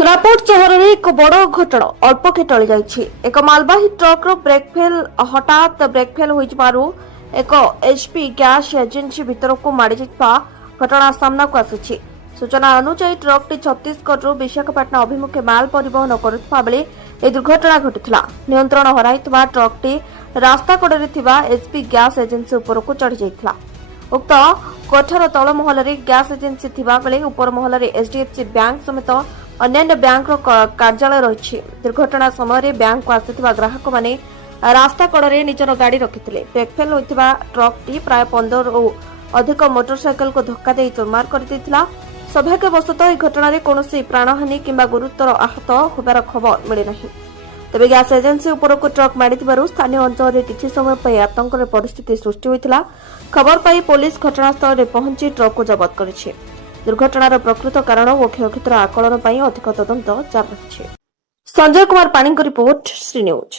कोरापुट सहर में एक बड़ घटना अल्पके टली जाइछि। एक मालवाही ट्रक रो ब्रेक फेल हठात ब्रेक फेल होइबारु एक एचपी गैस एजेंसी भीतर को मारी जाइबा घटना सामना को आसुछि। सूचना अनुसार ट्रकटी छत्तीसगढ़ विशाखापट्टनम अभिमुखे माल परिवहन करुवा बेले ए दुर्घटना घटिथिला। नियंत्रण हराइतबा ट्रकटी रास्ता कड़े थिबा एचपी गैस एजेंसी उपर को चढ़ी जाइथिला। उक्त कोठार तल महल गैस एजेंसी थिबा बेले उपर महल एचडीएफसी बैंक समेत अन्य बैंक कार्यालय रही। दुर्घटना समय बैंक को आसुवा ग्राहक माने रास्ता कड़े निजर गाड़ी रखिते। ब्रेक फेल होता ट्रकटी प्राय 15 रु अधिक मोटरसाइकेल को धक्का दे चुरमार कर सौभाग्यवशतः यह घटना कौन प्राणहानि किंबा गुरुतर आहत होबार खबर मिले ना। तेज गैस एजेंसी उपर को ट्रक मारी स्थानीय अंचल में किसी समय आतंक परिस्थिति सृष्टि होता। खबर पाई पुलिस घटनास्थल में पहुंची ट्रक को जबत कर दुर्घटनार प्रकृत कारण और क्षयक्षतिर आकलन अधिक तदंत जारी रही। संजय कुमार पाणी रिपोर्ट, श्री न्यूज।